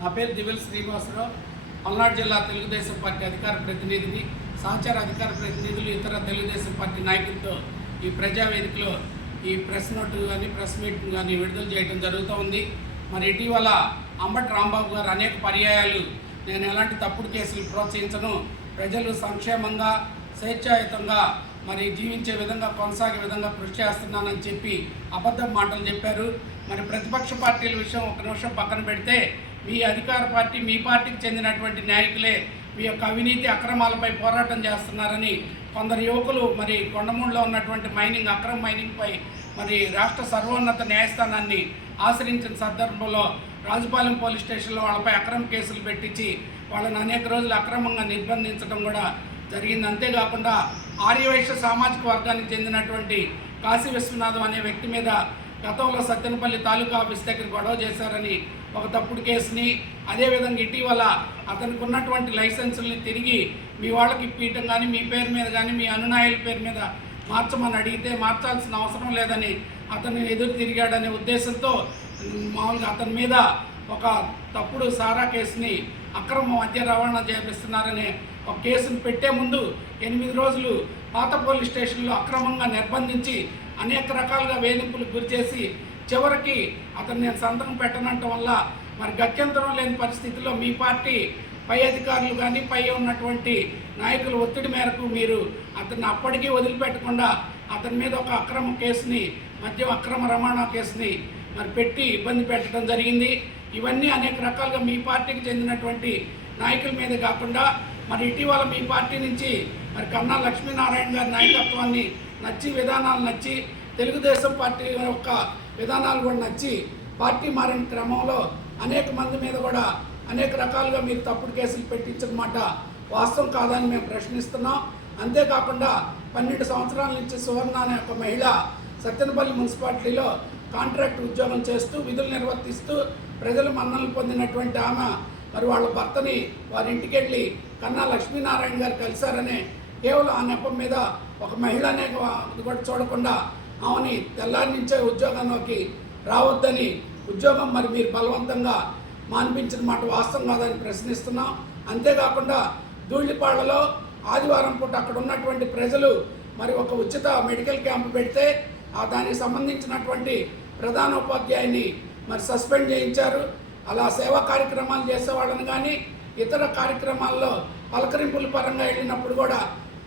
నా పేరు దివెల్ శ్రీనివాసరావు. పల్నాడు జిల్లా తెలుగుదేశం పార్టీ అధికార ప్రతినిధిని సహచార అధికార ప్రతినిధులు ఇతర తెలుగుదేశం పార్టీ నాయకులతో ఈ ప్రజావేదికలో ఈ ప్రెస్ నోట్ కానీ ప్రెస్ మీట్ కానీ విడుదల చేయడం జరుగుతూ ఉంది. మరి ఇటీవల అంబటి రాంబాబు గారు అనేక పర్యాయాలు నేను ఎలాంటి తప్పుడు కేసులు ప్రోత్సహించను. ప్రజలు సంక్షేమంగా స్వేచ్ఛాయుతంగా మరి జీవించే విధంగా కొనసాగే విధంగా కృషి చేస్తున్నానని చెప్పి అబద్ధం మాటలు చెప్పారు. మరి ప్రతిపక్ష పార్టీల విషయం ఒక నిమిషం పక్కన పెడితే మీ అధికార పార్టీ మీ పార్టీకి చెందినటువంటి నాయకులే మీ యొక్క అవినీతి అక్రమాలపై పోరాటం చేస్తున్నారని కొందరు యువకులు మరి కొండమూడులో ఉన్నటువంటి మైనింగ్ అక్రమ మైనింగ్పై మరి రాష్ట్ర సర్వోన్నత న్యాయస్థానాన్ని ఆశ్రయించిన సందర్భంలో రాజుపాలెం పోలీస్ స్టేషన్లో వాళ్ళపై అక్రమ కేసులు పెట్టించి వాళ్ళని అనేక రోజులు అక్రమంగా నిర్బంధించడం కూడా జరిగింది. అంతేకాకుండా ఆర్యవైశ్య సామాజిక వర్గానికి చెందినటువంటి కాశీ విశ్వనాథం అనే వ్యక్తి మీద గతంలో సత్తెనపల్లి తాలూకా ఆఫీస్ దగ్గర గొడవ చేశారని ఒక తప్పుడు కేసుని అదేవిధంగా ఇటీవల అతనికి ఉన్నటువంటి లైసెన్సుల్ని తిరిగి మీ వాళ్ళకి ఇప్పించడం కానీ మీ పేరు మీద కానీ మీ అనునాయుల పేరు మీద మార్చమని అడిగితే మార్చాల్సిన అవసరం లేదని అతను ఎదురు తిరిగాడనే ఉద్దేశంతో మామూలుగా అతని మీద ఒక తప్పుడు సారా కేసుని అక్రమ మద్య రవాణా చేపిస్తున్నారనే ఒక కేసును పెట్టే ముందు ఎనిమిది రోజులు పాత పోలీస్ స్టేషన్లో అక్రమంగా నిర్బంధించి అనేక రకాలుగా వేధింపులకు గురి చేసి చివరికి అతను నేను సంతకం పెట్టనంటం వల్ల మరి గత్యంతరం లేని పరిస్థితిలో మీ పార్టీ పై అధికారులు కానీ పై ఉన్నటువంటి నాయకుల ఒత్తిడి మేరకు మీరు అతన్ని అప్పటికీ వదిలిపెట్టకుండా అతని మీద ఒక అక్రమ కేసుని మద్యం అక్రమ రవాణా కేసుని మరి పెట్టి ఇబ్బంది పెట్టడం జరిగింది. ఇవన్నీ అనేక రకాలుగా మీ పార్టీకి చెందినటువంటి నాయకుల మీద కాకుండా మరి ఇటీవల మీ పార్టీ నుంచి మరి కన్నా లక్ష్మీనారాయణ గారి నాయకత్వాన్ని నచ్చి విధానాలు నచ్చి తెలుగుదేశం పార్టీ యొక్క విధానాలు కూడా నచ్చి పార్టీ మారిన క్రమంలో అనేక మంది మీద కూడా అనేక రకాలుగా మీరు తప్పుడు కేసులు పెట్టించనమాట వాస్తవం కాదని మేము ప్రశ్నిస్తున్నాం. అంతేకాకుండా పన్నెండు సంవత్సరాల నుంచి సువర్ణ అనే ఒక మహిళ సత్యనపల్లి మున్సిపాలిటీలో కాంట్రాక్ట్ ఉద్యోగం చేస్తూ విధులు నిర్వర్తిస్తూ ప్రజలు మన్ననలు పొందినటువంటి ఆమె మరి వాళ్ళ భర్తని వారి ఇంటికి వెళ్ళి కన్నా లక్ష్మీనారాయణ గారు కలిశారనే కేవలం ఆ నెపం మీద ఒక మహిళ అనే కూడా చూడకుండా ఆమెని తెల్లారి నుంచే ఉద్యోగంలోకి రావద్దని ఉద్యోగం మరి మీరు బలవంతంగా మాన్పించిన మాట వాస్తవం కాదని ప్రశ్నిస్తున్నాం. అంతేకాకుండా ధూళిపాళ్ళలో ఆదివారం పూట అక్కడ ఉన్నటువంటి ప్రజలు మరి ఒక ఉచిత మెడికల్ క్యాంప్ పెడితే ఆ దానికి సంబంధించినటువంటి ప్రధాన ఉపాధ్యాయుని మరి సస్పెండ్ చేయించారు. అలా సేవా కార్యక్రమాలు చేసేవాళ్ళని కానీ ఇతర కార్యక్రమాల్లో పలకరింపుల పరంగా వెళ్ళినప్పుడు కూడా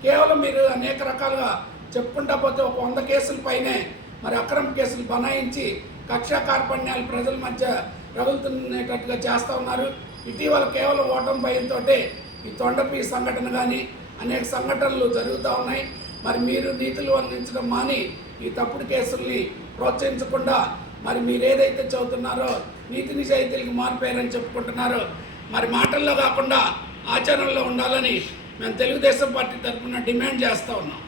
కేవలం మీరు అనేక రకాలుగా చెప్పుకుంటా పోతే ఒక వంద కేసుల పైనే మరి అక్రమ కేసులు బనాయించి కక్షా కార్పణ్యాలు ప్రజల మధ్య రగులుతున్నట్టుగా చేస్తూ ఉన్నారు. ఇటీవల కేవలం ఓటమి భయంతో ఈ తొండపి సంఘటన కానీ అనేక సంఘటనలు జరుగుతూ ఉన్నాయి. మరి మీరు నీతులు అందించడం మాని ఈ తప్పుడు కేసుల్ని ప్రోత్సహించకుండా మరి మీరు ఏదైతే చదువుతున్నారో నీతి నిజాయితీలకు మారిపోయారని చెప్పుకుంటున్నారో మరి మాటల్లో కాకుండా ఆచరణలో ఉండాలని మేము తెలుగుదేశం పార్టీ తరఫున డిమాండ్ చేస్తూ ఉన్నాం.